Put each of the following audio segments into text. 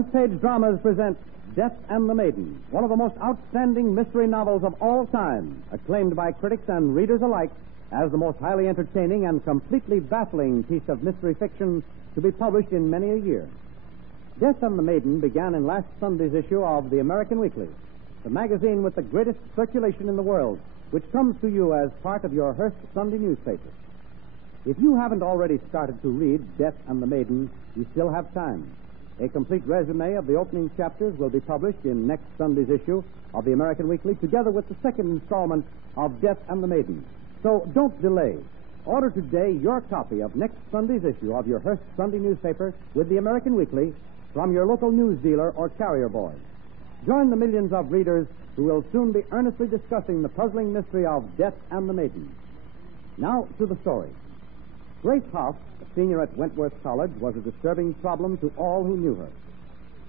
Front Page Dramas present Death and the Maiden, one of the most outstanding mystery novels of all time, acclaimed by critics and readers alike as the most highly entertaining and completely baffling piece of mystery fiction to be published in many a year. Death and the Maiden began in last Sunday's issue of the American Weekly, the magazine with the greatest circulation in the world, which comes to you as part of your Hearst Sunday newspaper. If you haven't already started to read Death and the Maiden, you still have time. A complete resume of the opening chapters will be published in next Sunday's issue of the American Weekly, together with the second installment of Death and the Maiden. So don't delay. Order today your copy of next Sunday's issue of your Hearst Sunday newspaper with the American Weekly from your local news dealer or carrier boy. Join the millions of readers who will soon be earnestly discussing the puzzling mystery of Death and the Maiden. Now to the story. Grace Hoff, a senior at Wentworth College, was a disturbing problem to all who knew her.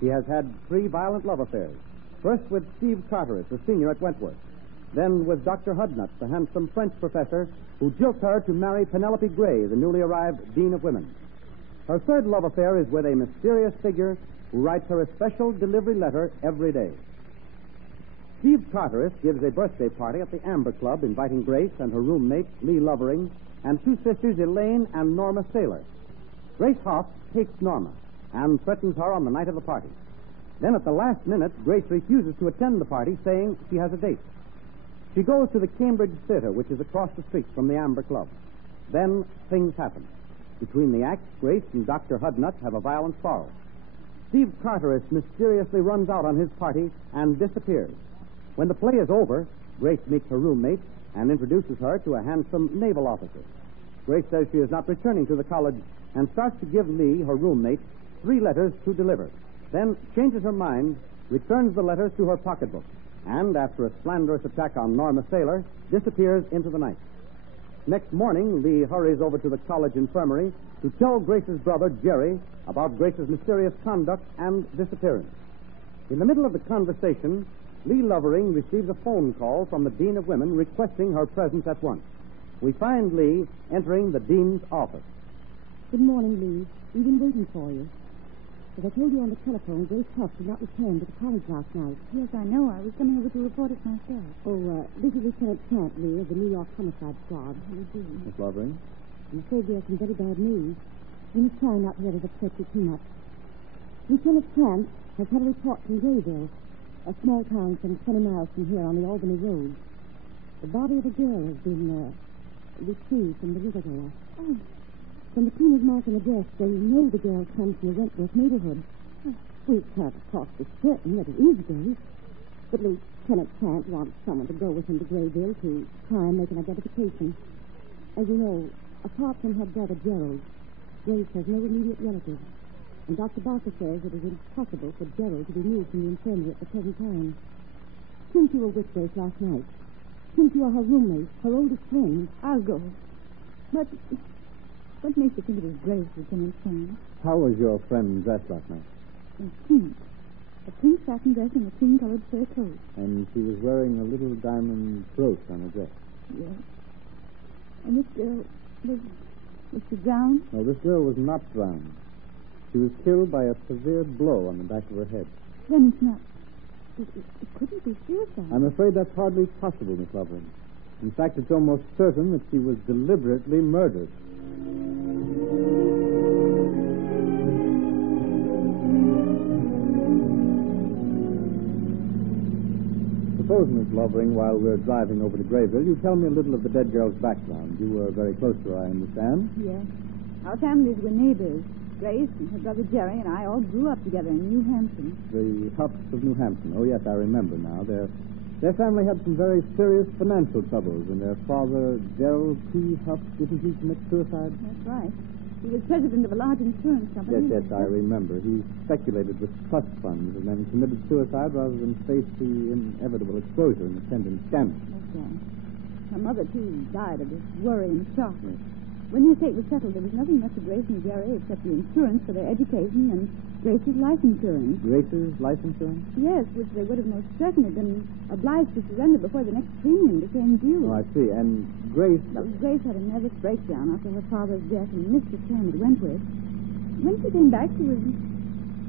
She has had 3 violent love affairs. First with Steve Carteret, a senior at Wentworth. Then with Dr. Hudnut, the handsome French professor who jilts her to marry Penelope Gray, the newly arrived Dean of Women. Her third love affair is with a mysterious figure who writes her a special delivery letter every day. Steve Carteret gives a birthday party at the Amber Club, inviting Grace and her roommate, Lee Lovering, and 2 sisters, Elaine and Norma Saylor. Grace Hoff hates Norma and threatens her on the night of the party. Then at the last minute, Grace refuses to attend the party, saying she has a date. She goes to the Cambridge Theater, which is across the street from the Amber Club. Then things happen. Between the acts, Grace and Dr. Hudnut have a violent quarrel. Steve Carteret mysteriously runs out on his party and disappears. When the play is over, Grace meets her roommate and introduces her to a handsome naval officer. Grace says she is not returning to the college and starts to give Lee, her roommate, 3 letters to deliver. Then changes her mind, returns the letters to her pocketbook, and after a slanderous attack on Norma Saylor, disappears into the night. Next morning, Lee hurries over to the college infirmary to tell Grace's brother, Jerry, about Grace's mysterious conduct and disappearance. In the middle of the conversation, Lee Lovering receives a phone call from the Dean of Women requesting her presence at once. We find Lee entering the Dean's office. Good morning, Lee. We've been waiting for you. As I told you on the telephone, Grace Huff did not return to the college last night. Yes, I know. I was coming over to report it myself. This is Lieutenant Trant, Lee, of the New York Homicide Squad. How do you do? Miss Lovering? I'm afraid we have some very bad news. You must try not to let it upset you too much. Lieutenant Trant has had a report from Grayville, a small town some 20 miles from here on the Albany Road. The body of a girl has been retrieved from the river there. Oh. From the cleaner's mark on the dress, they know the girl comes from the Wentworth neighborhood. We can't, of course, be certain that it is Grace. But Lieutenant Trant wants someone to go with him to Grayville to try and make an identification. As you know, apart from her brother Gerald, Grace has no immediate relatives. And Dr. Barker says it is impossible for Gerald to be moved from the infirmary at the present time. Since you were with Grace last night, since you are her roommate, her oldest friend, I'll go. But what makes you think it was Grace, Lieutenant Trant? How was your friend dressed last night? In pink. A pink satin dress and a cream-colored fur coat. And she was wearing a little diamond brooch on her dress. Yes. And this girl, was she drowned? No, this girl was not drowned. She was killed by a severe blow on the back of her head. Then it's not... It couldn't be suicide. I'm afraid that's hardly possible, Miss Lovering. In fact, it's almost certain that she was deliberately murdered. Suppose, Miss Lovering, while we're driving over to Grayville, you tell me a little of the dead girl's background. You were very close to her, I understand. Yes. Our families were neighbors. Grace and her brother Jerry and I all grew up together in New Hampton. The Huffs of New Hampton. Oh, yes, I remember now. Their family had some very serious financial troubles, and their father, Gerald P. Huff, didn't he commit suicide? That's right. He was president of a large insurance company. Yes, I remember. He speculated with trust funds and then committed suicide rather than face the inevitable exposure and attendant scandal. That's right. Her mother, too, died of this worry and shock. Yes. When the estate was settled, there was nothing left to Grace and Jerry except the insurance for their education and Grace's life insurance. Grace's life insurance? Yes, which they would have most certainly been obliged to surrender before the next premium became due. Oh, I see. And Grace... Well, Grace had a nervous breakdown after her father's death and missed the term at Wentworth. When she came back, she was,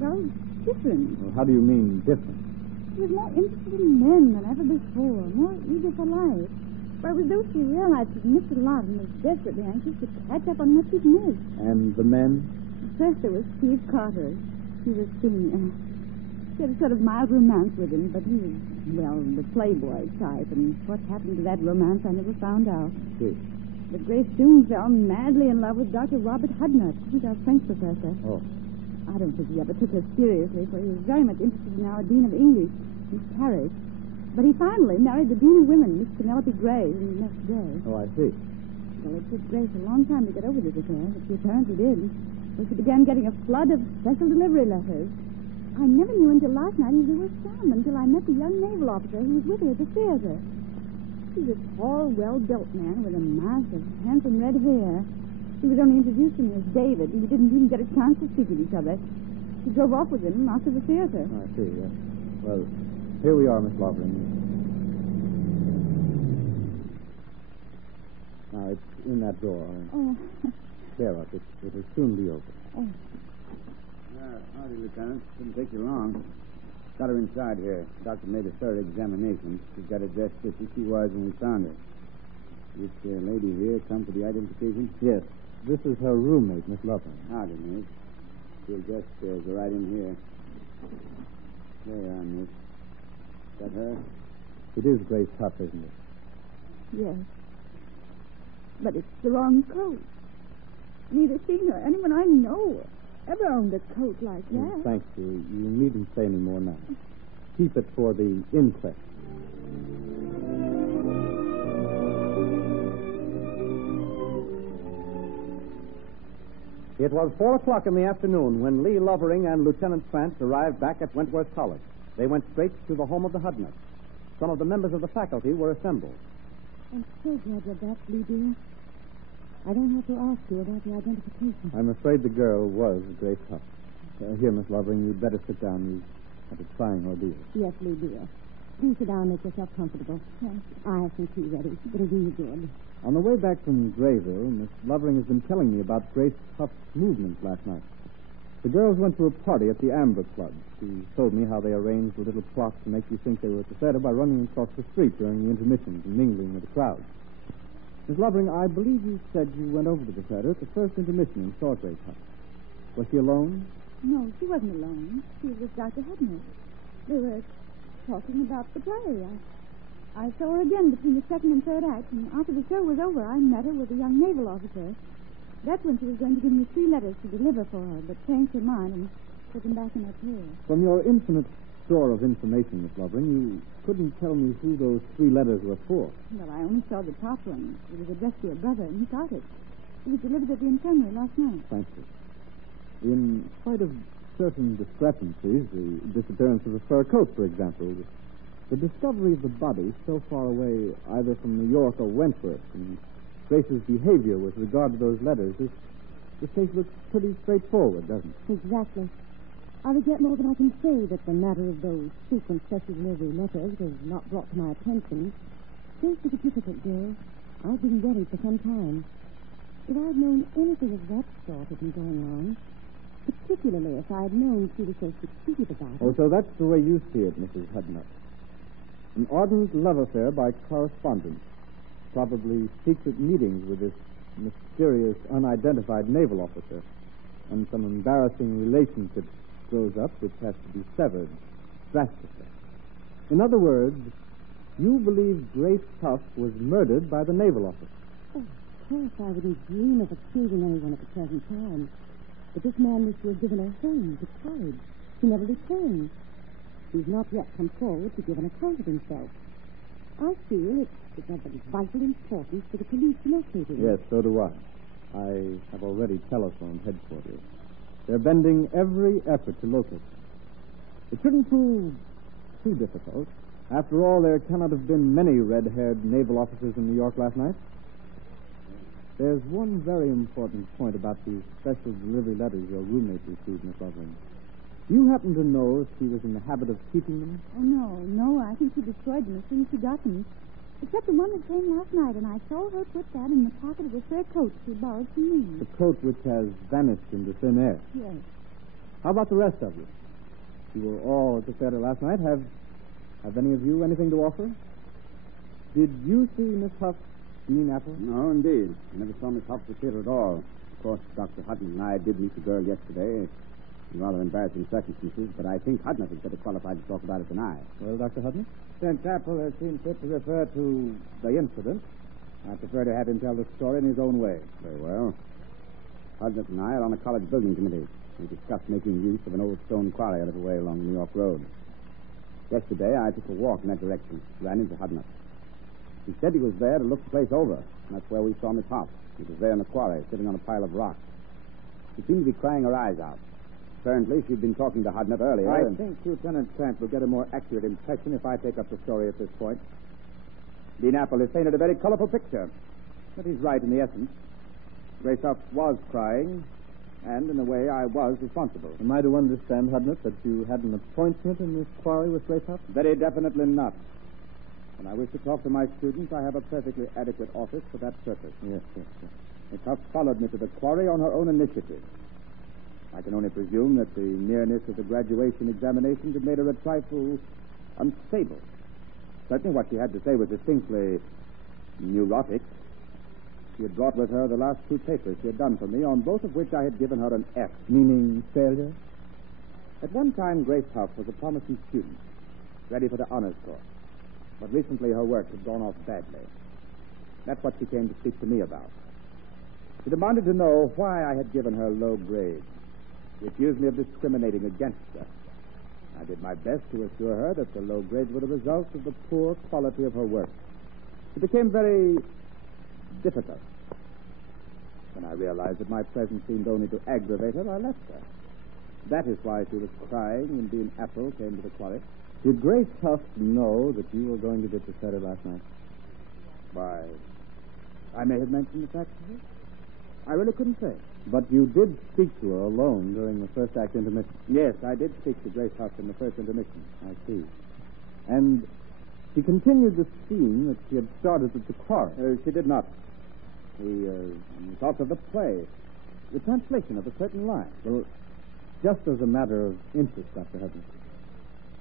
well, different. Well, how do you mean different? She was more interested in men than ever before, more eager for life. But it was though she realized that Mr. Lawton was desperately anxious to catch up on what she'd missed. And the men? First there was Steve Carter. He was senior. She had a sort of mild romance with him, but he was, well, the playboy type, and what happened to that romance I never found out. See. But Grace soon fell madly in love with Dr. Robert Hudnut. He's our French professor. Oh. I don't think he ever took her seriously, for he was very much interested in our Dean of English, Miss Parrish. But he finally married the Dean of Women, Miss Penelope Gray, the next day. Oh, I see. Well, it took Grace a long time to get over this affair, but she apparently did. So she began getting a flood of special delivery letters. I never knew until last night who they were from, until I met the young naval officer who was with her at the theater. He was a tall, well-built man with a mass of handsome red hair. He was only introduced to me as David, and we didn't even get a chance to speak with each other. She drove off with him after the theater. Oh, I see, yes. Well, here we are, Miss Lovering. Now, it's in that door. Oh. Bear up. It will soon be open. Oh. Howdy, Lieutenant. Didn't take you long. Got her inside here. Doctor made a thorough examination. She's got her dressed just as she was when we found her. This lady here come for the identification? Yes. This is her roommate, Miss Lovering. Howdy, Miss. She'll just go right in here. There you are, Miss. Is that her? It is Grace Huff, isn't it? Yes. But it's the wrong coat. Neither she nor anyone I know ever owned a coat like that. Thank you. You needn't say any more now. Keep it for the inquest. It was 4 o'clock in the afternoon when Lee Lovering and Lieutenant Trance arrived back at Wentworth College. They went straight to the home of the Hudnuts. Some of the members of the faculty were assembled. I'm so glad you're back, Lee, dear. I don't have to ask you about the identification. I'm afraid the girl was Grace Huff. Here, Miss Lovering, you'd better sit down. You've had a trying ordeal. Yes, Lee, dear. Do sit down and make yourself comfortable. Thanks. I have some tea ready. It'll do you good. On the way back from Grayville, Miss Lovering has been telling me about Grace Huff's movements last night. The girls went to a party at the Amber Club. She told me how they arranged a little plot to make you think they were at the theater by running across the street during the intermissions and mingling with the crowd. Miss Lovering, I believe you said you went over to the theater at the first intermission and saw Grace Huff. Was she alone? No, she wasn't alone. She was with Dr. Hudnut. They were talking about the play. I saw her again between the second and third act, and after the show was over, I met her with a young naval officer. That's when she was going to give me 3 letters to deliver for her, but changed her mind and put them back in her purse. From your infinite store of information, Miss Lovering, you couldn't tell me who those 3 letters were for. Well, I only saw the top one. It was addressed to your brother, and he got it. It was delivered at the infirmary last night. Thank you. In spite of certain discrepancies, the disappearance of the fur coat, for example, the discovery of the body so far away either from New York or Wentworth, and Grace's behavior with regard to those letters, this case looks pretty straightforward, doesn't it? Exactly. I regret more than I can say that the matter of those frequent special delivery letters was not brought to my attention. Grace was a difficult girl. I've been worried for some time. If I'd known anything of that sort had been going on, particularly if I'd known she was so secretive about it. Oh, so that's the way you see it, Mrs. Hudnut. An ardent love affair by correspondence. Probably secret meetings with this mysterious, unidentified naval officer. And some embarrassing relationship grows up which has to be severed drastically. In other words, you believe Grace Huff was murdered by the naval officer. Oh, of course, I wouldn't dream of accusing anyone at the present time. But this man was to have given her home to college. He never returned. He's not yet come forward to give an account of himself. I feel it's of vital importance for the police to locate him. Yes, so do I. I have already telephoned headquarters. They're bending every effort to locate him. It shouldn't prove too difficult. After all, there cannot have been many red-haired naval officers in New York last night. There's one very important point about these special delivery letters your roommate received, Miss Lovering. Do you happen to know if she was in the habit of keeping them? Oh, no. I think she destroyed them as soon as she got them. Except the one that came last night, and I saw her put that in the pocket of the fur coat she borrowed from me. The coat which has vanished into thin air. Yes. How about the rest of you? You were all at the theater last night. Have any of you anything to offer? Did you see Miss Huff's Dean Apple? No, indeed. I never saw Miss Huff at the theater at all. Of course, Dr. Hutton and I did meet the girl yesterday in rather embarrassing circumstances, but I think Hutton is better qualified to talk about it than I. Well, Dr. Hutton? Since Apple has seen fit to refer to the incident, I prefer to have him tell the story in his own way. Very well. Hudness and I are on a college building committee. We discussed making use of an old stone quarry a little way along the New York Road. Yesterday, I took a walk in that direction, ran into Hudness. He said he was there to look the place over, and that's where we saw Miss Hoff. She was there in the quarry, sitting on a pile of rocks. She seemed to be crying her eyes out. Apparently, she'd been talking to Hudnett earlier. I think Lieutenant Trent will get a more accurate impression if I take up the story at this point. Dean Apple has painted a very colorful picture, but he's right in the essence. Grace Huff was crying, and in a way, I was responsible. Am I to understand, Hudnett, that you had an appointment in this quarry with Grace Huff? Very definitely not. When I wish to talk to my students, I have a perfectly adequate office for that purpose. Yes. Miss Huff followed me to the quarry on her own initiative. I can only presume that the nearness of the graduation examinations had made her a trifle unstable. Certainly what she had to say was distinctly neurotic. She had brought with her the last two papers she had done for me, on both of which I had given her an F. Meaning failure? At one time, Grace Huff was a promising student, ready for the honors course. But recently her work had gone off badly. That's what she came to speak to me about. She demanded to know why I had given her low grades. She accused me of discriminating against her. I did my best to assure her that the low grades were the result of the poor quality of her work. It became very difficult. When I realized that my presence seemed only to aggravate her, I left her. That is why she was crying when Dean Apple came to the quarry. Did Grace Huff know that you were going to get the theater last night? Why, I may have mentioned the fact to her. I really couldn't say. But you did speak to her alone during the first act intermission. Yes, I did speak to Grace Huff in the first intermission. I see. And she continued the scene that she had started at the quarry. She did not. We talked of the play, the translation of a certain line. Well, just as a matter of interest, Dr. Hutton,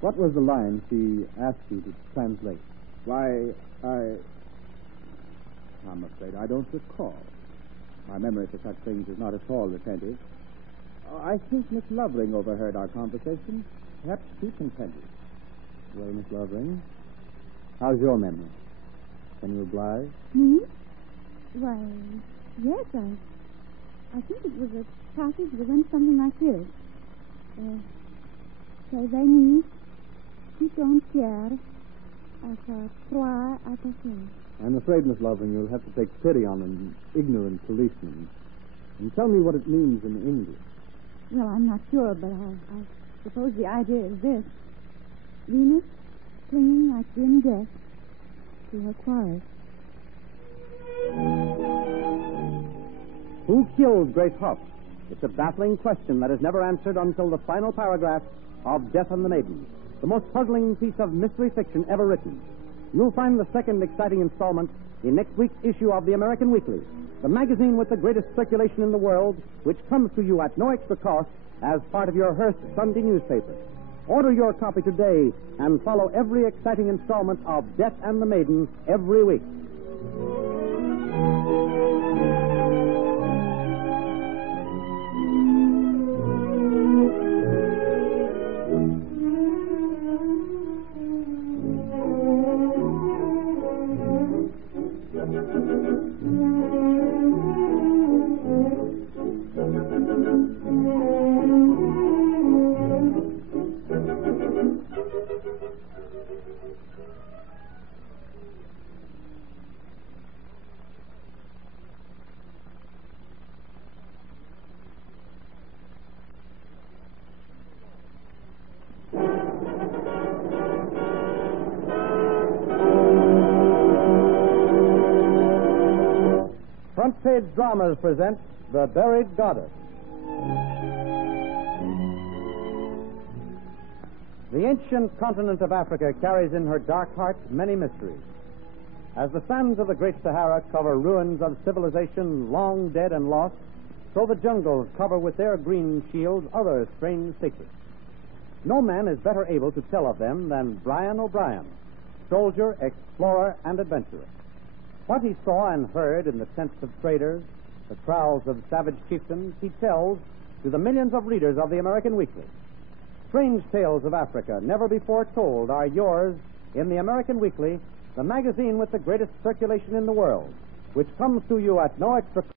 what was the line she asked you to translate? Why, I'm afraid I don't recall. My memory for such things is not at all retentive. I think Miss Lovering overheard our conversation. Perhaps she can tell you. Well, Miss Lovering, how's your memory? Can you oblige? Me? Why, yes, I think it was a passage that went something like this. C'est venu, tout entière, à sa proie attachée. I'm afraid, Miss Lovering, you'll have to take pity on an ignorant policeman and tell me what it means in English. Well, I'm not sure, but I suppose the idea is this. Venus clinging like dim death to her quarry. Who killed Grace Huff? It's a baffling question that is never answered until the final paragraph of Death and the Maiden, the most puzzling piece of mystery fiction ever written. You'll find the second exciting installment in next week's issue of the American Weekly, the magazine with the greatest circulation in the world, which comes to you at no extra cost as part of your Hearst Sunday newspaper. Order your copy today and follow every exciting installment of Death and the Maiden every week. Front Page Dramas present The Buried Goddess. The ancient continent of Africa carries in her dark heart many mysteries. As the sands of the Great Sahara cover ruins of civilization long dead and lost, so the jungles cover with their green shields other strange secrets. No man is better able to tell of them than Brian O'Brien, soldier, explorer, and adventurer. What he saw and heard in the tents of traders, the kraals of savage chieftains, he tells to the millions of readers of the American Weekly. Strange tales of Africa, never before told, are yours in the American Weekly, the magazine with the greatest circulation in the world, which comes to you at no extra